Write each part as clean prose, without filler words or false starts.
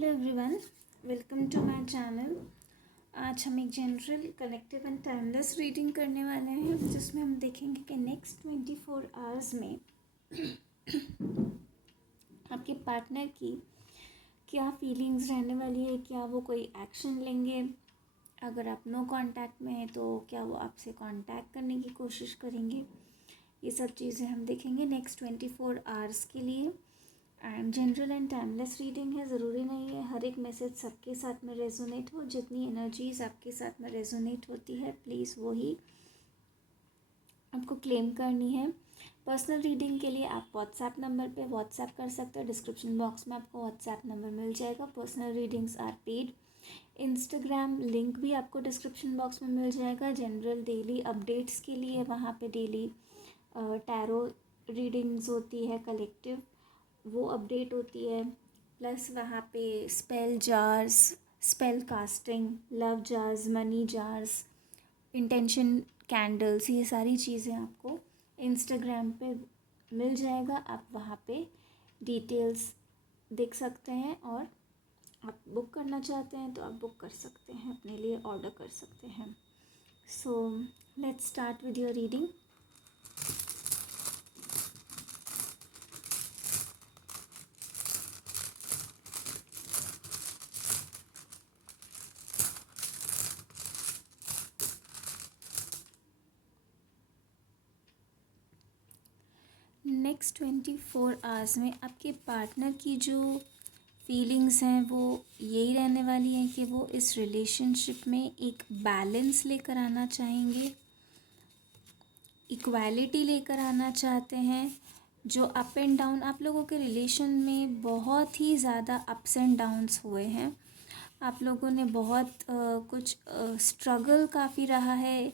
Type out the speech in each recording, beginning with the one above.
Hello everyone, welcome to my channel. आज हम एक general collective and timeless reading करने वाले हैं जिसमें हम देखेंगे कि नेक्स्ट 24 आवर्स में आपके पार्टनर की क्या फीलिंग्स रहने वाली है। क्या वो कोई एक्शन लेंगे? अगर आप नो कांटेक्ट में हैं तो क्या वो आपसे कांटेक्ट करने की कोशिश करेंगे? ये सब चीज़ें हम देखेंगे नेक्स्ट 24 आवर्स के लिए। And general and timeless reading है, ज़रूरी नहीं है हर एक मैसेज सबके साथ में रेजोनेट हो। जितनी एनर्जीज आपके साथ में रेजोनेट होती है प्लीज़ वही आपको क्लेम करनी है। पर्सनल रीडिंग के लिए आप व्हाट्सएप नंबर पे व्हाट्सएप कर सकते हो। डिस्क्रिप्शन बॉक्स में आपको व्हाट्सएप नंबर मिल जाएगा। Personal readings are paid. Instagram link भी आपको डिस्क्रिप्शन बॉक्स में मिल जाएगा। जनरल डेली अपडेट्स के लिए वहाँ पे डेली टैरो रीडिंग्स होती है, कलेक्टिव वो अपडेट होती है। प्लस वहाँ पे spell jars, spell casting, love jars, money jars, intention candles, ये सारी चीज़ें आपको इंस्टाग्राम पे मिल जाएगा। आप वहाँ पे डिटेल्स देख सकते हैं और आप बुक करना चाहते हैं तो आप बुक कर सकते हैं, अपने लिए ऑर्डर कर सकते हैं। So let's start with your reading. Next 24 hours में आपके पार्टनर की जो फीलिंग्स हैं वो यही रहने वाली हैं कि वो इस रिलेशनशिप में एक बैलेंस लेकर आना चाहेंगे, इक्वालिटी लेकर आना चाहते हैं। जो अप एंड डाउन आप लोगों के रिलेशन में बहुत ही ज़्यादा अप्स एंड डाउन्स हुए हैं। आप लोगों ने बहुत कुछ स्ट्रगल काफ़ी रहा है,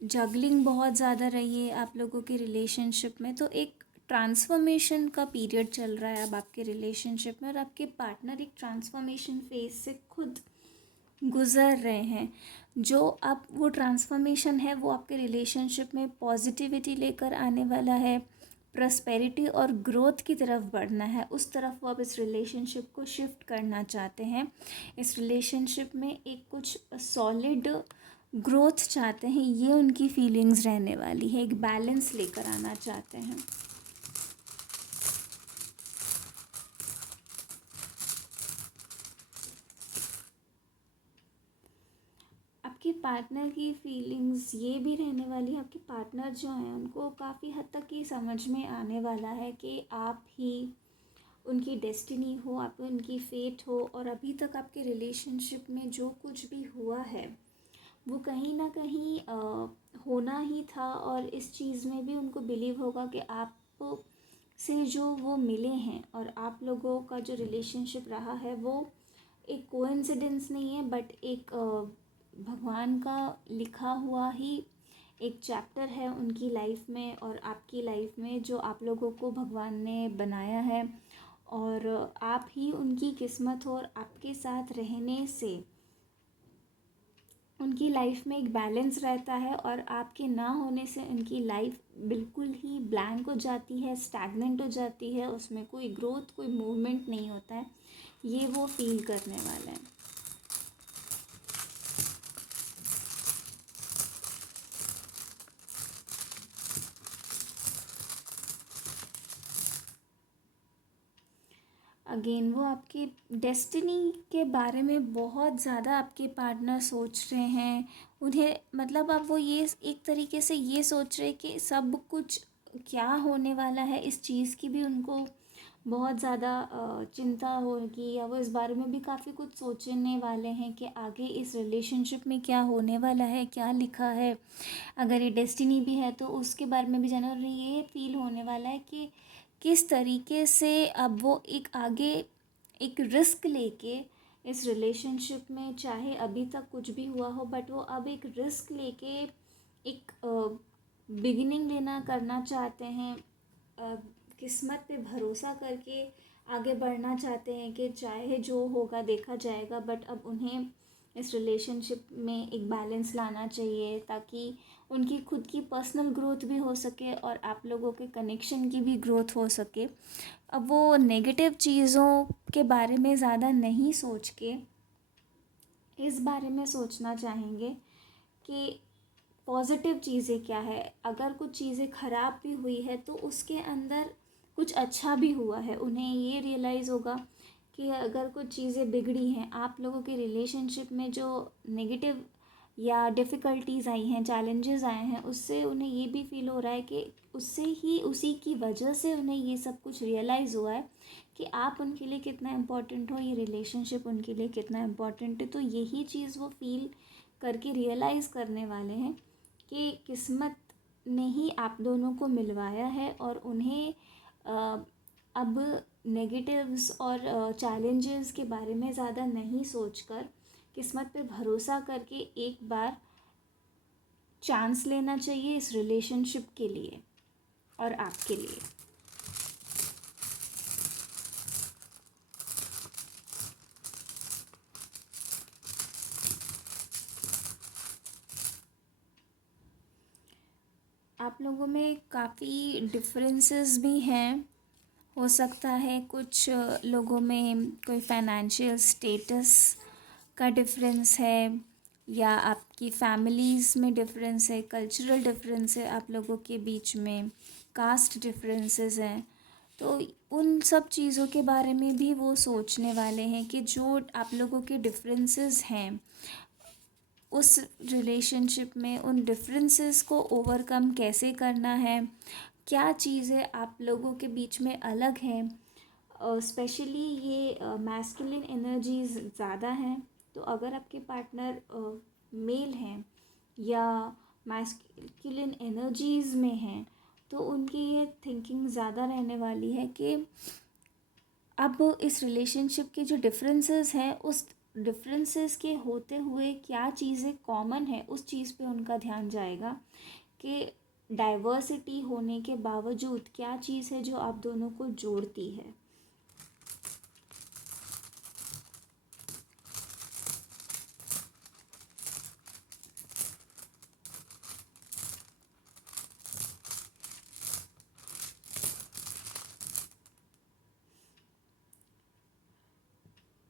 जगलिंग बहुत ज़्यादा रही है आप लोगों के रिलेशनशिप में। तो एक ट्रांसफॉर्मेशन का पीरियड चल रहा है अब आपके रिलेशनशिप में, और आपके पार्टनर एक ट्रांसफॉर्मेशन फेज से खुद गुज़र रहे हैं। जो अब वो ट्रांसफॉर्मेशन है वो आपके रिलेशनशिप में पॉजिटिविटी लेकर आने वाला है, प्रॉस्पेरिटी और ग्रोथ की तरफ बढ़ना है। उस तरफ वो अब इस रिलेशनशिप को शिफ्ट करना चाहते हैं। इस रिलेशनशिप में एक कुछ सॉलिड ग्रोथ चाहते हैं, ये उनकी फीलिंग्स रहने वाली है। एक बैलेंस लेकर आना चाहते हैं। आपके पार्टनर की फीलिंग्स ये भी रहने वाली है, आपके पार्टनर जो हैं उनको काफ़ी हद तक ये समझ में आने वाला है कि आप ही उनकी डेस्टिनी हो, आप उनकी फेट हो। और अभी तक आपके रिलेशनशिप में जो कुछ भी हुआ है वो कहीं ना कहीं होना ही था, और इस चीज़ में भी उनको बिलीव होगा कि आप से जो वो मिले हैं और आप लोगों का जो रिलेशनशिप रहा है वो एक कोइंसिडेंस नहीं है, बट एक भगवान का लिखा हुआ ही एक चैप्टर है उनकी लाइफ में और आपकी लाइफ में, जो आप लोगों को भगवान ने बनाया है। और आप ही उनकी किस्मत हो, और आपके साथ रहने से उनकी लाइफ में एक बैलेंस रहता है, और आपके ना होने से उनकी लाइफ बिल्कुल ही ब्लैंक हो जाती है, स्टैग्नेंट हो जाती है। उसमें कोई ग्रोथ, कोई मूवमेंट नहीं होता है। ये वो फील करने वाला है। अगेन वो आपकी डेस्टिनी के बारे में बहुत ज़्यादा आपके पार्टनर सोच रहे हैं। उन्हें मतलब अब वो ये एक तरीके से ये सोच रहे कि सब कुछ क्या होने वाला है, इस चीज़ की भी उनको बहुत ज़्यादा चिंता होगी, या वो इस बारे में भी काफ़ी कुछ सोचने वाले हैं कि आगे इस रिलेशनशिप में क्या होने वाला है, क्या लिखा है। अगर ये डेस्टिनी भी है तो उसके बारे में भी जाना, और ये फील होने वाला है कि किस तरीके से अब वो एक आगे एक रिस्क लेके इस रिलेशनशिप में, चाहे अभी तक कुछ भी हुआ हो बट वो अब एक रिस्क लेके एक बिगिनिंग लेना करना चाहते हैं। किस्मत पे भरोसा करके आगे बढ़ना चाहते हैं कि चाहे जो होगा देखा जाएगा, बट अब उन्हें इस रिलेशनशिप में एक बैलेंस लाना चाहिए ताकि उनकी खुद की पर्सनल ग्रोथ भी हो सके और आप लोगों के कनेक्शन की भी ग्रोथ हो सके। अब वो नेगेटिव चीज़ों के बारे में ज़्यादा नहीं सोच के इस बारे में सोचना चाहेंगे कि पॉजिटिव चीज़ें क्या है। अगर कुछ चीज़ें ख़राब भी हुई है तो उसके अंदर कुछ अच्छा भी हुआ है। उन्हें ये रियलाइज़ होगा कि अगर कुछ चीज़ें बिगड़ी हैं, आप लोगों के रिलेशनशिप में जो नेगेटिव या डिफ़िकल्टीज़ आई हैं, चैलेंजेस आए हैं, उससे उन्हें ये भी फील हो रहा है कि उससे ही, उसी की वजह से उन्हें ये सब कुछ रियलाइज़ हुआ है कि आप उनके लिए कितना इम्पोर्टेंट हो, ये रिलेशनशिप उनके लिए कितना इम्पोर्टेंट है। तो यही चीज़ वो फील करके रियलाइज़ करने वाले हैं कि किस्मत ने ही आप दोनों को मिलवाया है, और उन्हें अब नेगेटिव्स और चैलेंजेस के बारे में ज़्यादा नहीं सोचकर किस्मत पे भरोसा करके एक बार चांस लेना चाहिए इस रिलेशनशिप के लिए और आपके लिए। आप लोगों में काफ़ी डिफरेंसेस भी हैं। हो सकता है कुछ लोगों में कोई फाइनेंशियल स्टेटस का डिफरेंस है, या आपकी फैमिलीज़ में डिफरेंस है, कल्चरल डिफरेंस है आप लोगों के बीच में, कास्ट डिफरेंसेस हैं। तो उन सब चीज़ों के बारे में भी वो सोचने वाले हैं कि जो आप लोगों के डिफरेंसेस हैं उस रिलेशनशिप में, उन डिफरेंसेस को ओवरकम कैसे करना है, क्या चीज़ें आप लोगों के बीच में अलग हैं। स्पेशली ये मैस्कुलिन एनर्जीज़ ज़्यादा हैं, तो अगर आपके पार्टनर मेल हैं या मैस्कुलिन एनर्जीज़ में हैं, तो उनकी ये थिंकिंग ज़्यादा रहने वाली है कि अब इस रिलेशनशिप के जो डिफरेंसेस हैं, उस डिफरेंसेस के होते हुए क्या चीज़ें कॉमन है, उस चीज़ पे उनका ध्यान जाएगा कि डाइवर्सिटी होने के बावजूद क्या चीज़ है जो आप दोनों को जोड़ती है।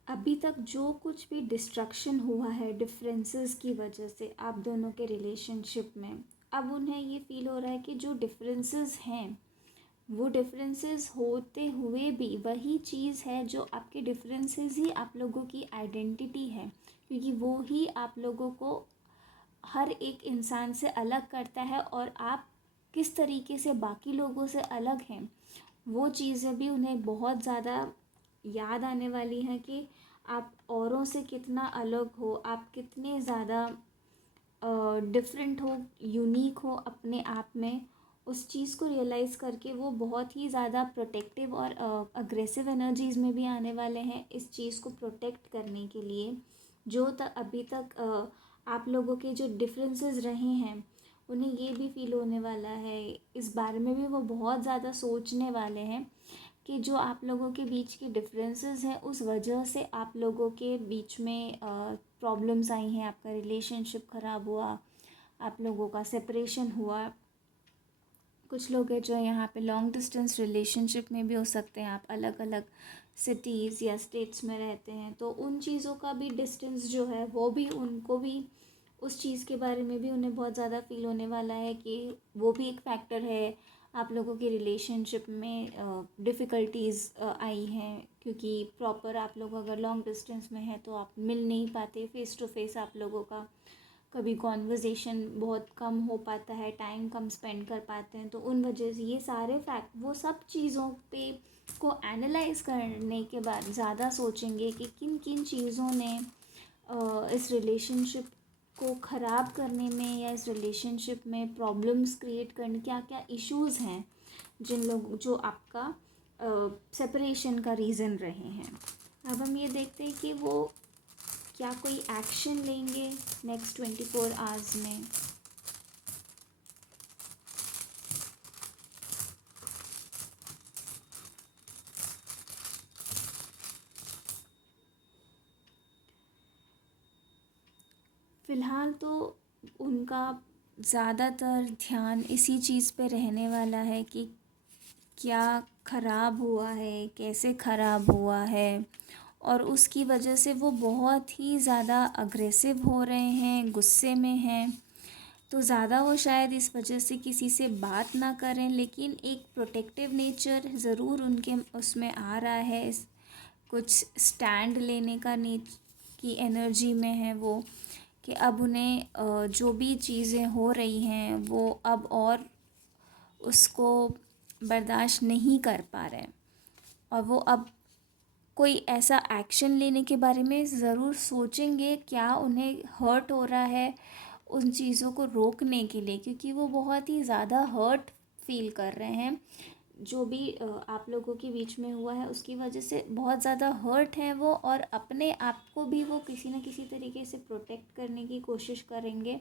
अभी तक जो कुछ भी डिस्ट्रक्शन हुआ है डिफरेंसेस की वजह से आप दोनों के रिलेशनशिप में, अब उन्हें ये फील हो रहा है कि जो डिफरेंसेस हैं वो डिफरेंसेस होते हुए भी वही चीज़ है जो आपके डिफरेंसेस ही आप लोगों की आइडेंटिटी है, क्योंकि वो ही आप लोगों को हर एक इंसान से अलग करता है, और आप किस तरीके से बाकी लोगों से अलग हैं वो चीज़ें भी उन्हें बहुत ज़्यादा याद आने वाली हैं कि आप औरों से कितना अलग हो, आप कितने ज़्यादा डिफरेंट हो, यूनिक हो अपने आप में। उस चीज़ को रियलाइज़ करके वो बहुत ही ज़्यादा प्रोटेक्टिव और अग्रेसिव एनर्जीज़ में भी आने वाले हैं इस चीज़ को प्रोटेक्ट करने के लिए। जो अभी तक आप लोगों के जो डिफरेंसेस रहे हैं उन्हें ये भी फील होने वाला है, इस बारे में भी वो बहुत ज़्यादा सोचने वाले हैं कि जो आप लोगों के बीच के डिफरेंसेस हैं उस वजह से आप लोगों के बीच में प्रॉब्लम्स आई हैं, आपका रिलेशनशिप ख़राब हुआ, आप लोगों का सेपरेशन हुआ। कुछ लोग हैं जो यहाँ पे लॉन्ग डिस्टेंस रिलेशनशिप में भी हो सकते हैं, आप अलग अलग सिटीज़ या स्टेट्स में रहते हैं, तो उन चीज़ों का भी डिस्टेंस जो है वो भी उनको भी उस चीज़ के बारे में भी उन्हें बहुत ज़्यादा फील होने वाला है कि वो भी एक फैक्टर है आप लोगों के रिलेशनशिप में डिफ़िकल्टीज़ आई हैं, क्योंकि प्रॉपर आप लोग अगर लॉन्ग डिस्टेंस में हैं तो आप मिल नहीं पाते फ़ेस टू फेस, आप लोगों का कभी कॉन्वर्जेसन बहुत कम हो पाता है, टाइम कम स्पेंड कर पाते हैं, तो उन वजह से ये सारे फैक्ट वो सब चीज़ों पे को एनालाइज करने के बाद ज़्यादा सोचेंगे कि किन किन चीज़ों ने इस रिलेशनशिप को ख़राब करने में या इस रिलेशनशिप में प्रॉब्लम्स क्रिएट करने, क्या क्या इश्यूज़ हैं जिन लोग जो आपका सेपरेशन का रीज़न रहे हैं। अब हम ये देखते हैं कि वो क्या कोई एक्शन लेंगे नेक्स्ट 24 आवर्स में। फ़िलहाल तो उनका ज़्यादातर ध्यान इसी चीज़ पे रहने वाला है कि क्या ख़राब हुआ है, कैसे ख़राब हुआ है, और उसकी वजह से वो बहुत ही ज़्यादा अग्रेसिव हो रहे हैं, गुस्से में हैं। तो ज़्यादा वो शायद इस वजह से किसी से बात ना करें, लेकिन एक प्रोटेक्टिव नेचर ज़रूर उनके उसमें आ रहा है। कुछ स्टैंड लेने का की एनर्जी में है वो, कि अब उन्हें जो भी चीज़ें हो रही हैं वो अब और उसको बर्दाश्त नहीं कर पा रहे हैं, और वो अब कोई ऐसा एक्शन लेने के बारे में ज़रूर सोचेंगे, क्या उन्हें हर्ट हो रहा है उन चीज़ों को रोकने के लिए, क्योंकि वो बहुत ही ज़्यादा हर्ट फील कर रहे हैं। जो भी आप लोगों के बीच में हुआ है उसकी वजह से बहुत ज़्यादा हर्ट हैं वो, और अपने आप को भी वो किसी न किसी तरीके से प्रोटेक्ट करने की कोशिश करेंगे।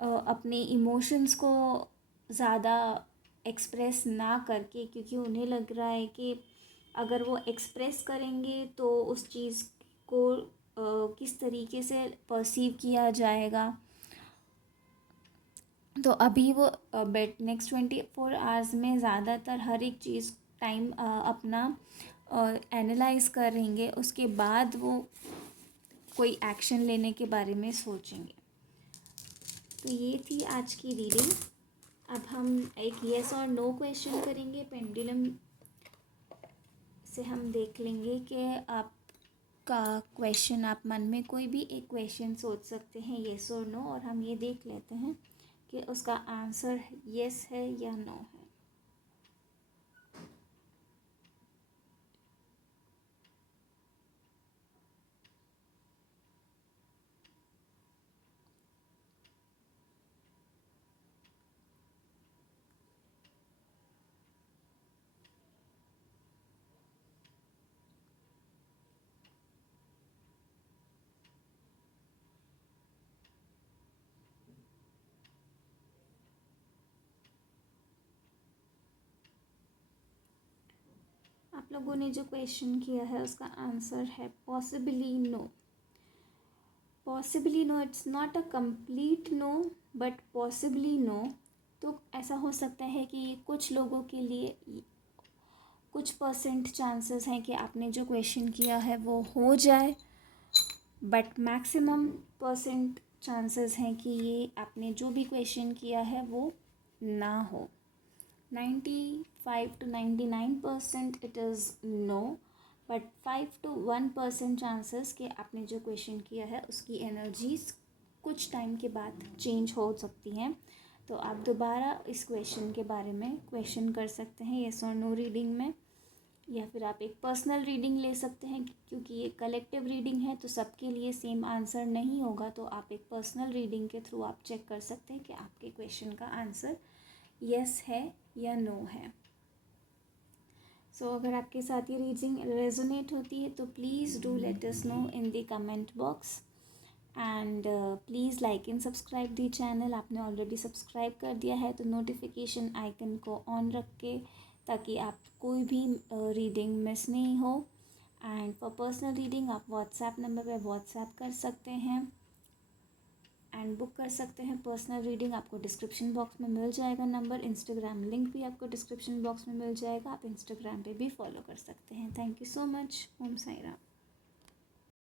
अपने इमोशंस को ज़्यादा एक्सप्रेस ना करके, क्योंकि उन्हें लग रहा है कि अगर वो एक्सप्रेस करेंगे तो उस चीज़ को किस तरीके से परसीव किया जाएगा। तो अभी वो नेक्स्ट 24 आवर्स में ज़्यादातर हर एक चीज़ टाइम अपना एनालाइज करेंगे, उसके बाद वो कोई एक्शन लेने के बारे में सोचेंगे। तो ये थी आज की रीडिंग। अब हम एक येस और नो क्वेश्चन करेंगे। पेंडुलम से हम देख लेंगे कि आपका क्वेश्चन, आप मन में कोई भी एक क्वेश्चन सोच सकते हैं, येस और नो, और हम ये देख लेते हैं कि उसका आंसर येस है या नो है। आप लोगों ने जो क्वेश्चन किया है उसका आंसर है possibly no. Possibly no, it's not a complete no but possibly no. तो ऐसा हो सकता है कि कुछ लोगों के लिए कुछ परसेंट चांसेस हैं कि आपने जो क्वेश्चन किया है वो हो जाए, बट मैक्सिमम परसेंट चांसेस हैं कि ये आपने जो भी क्वेश्चन किया है वो ना हो। 95 to 99% it is no, but 5 to 1% chances कि आपने जो क्वेश्चन किया है उसकी एनर्जीज कुछ टाइम के बाद चेंज हो सकती हैं। तो आप दोबारा इस क्वेश्चन के बारे में क्वेश्चन कर सकते हैं येस और नो रीडिंग में, या फिर आप एक पर्सनल रीडिंग ले सकते हैं, क्योंकि ये कलेक्टिव रीडिंग है तो सबके लिए सेम आंसर नहीं होगा। तो आप एक पर्सनल रीडिंग के थ्रू आप चेक कर सकते हैं कि आपके क्वेश्चन का आंसर यस है या नो है। सो अगर आपके साथ ये रीडिंग रेजोनेट होती है तो please do let us know in the comment box, and please like and subscribe the channel. आपने ऑलरेडी सब्सक्राइब कर दिया है तो नोटिफिकेशन आइकन को ऑन रख के, ताकि आप कोई भी रीडिंग मिस नहीं हो। एंड फॉर पर्सनल रीडिंग आप व्हाट्सएप नंबर पे व्हाट्सएप कर सकते हैं एंड बुक कर सकते हैं। पर्सनल रीडिंग आपको डिस्क्रिप्शन बॉक्स में मिल जाएगा नंबर, इंस्टाग्राम लिंक भी आपको डिस्क्रिप्शन बॉक्स में मिल जाएगा, आप इंस्टाग्राम पे भी फॉलो कर सकते हैं। Thank you so much. Om Sai Ram.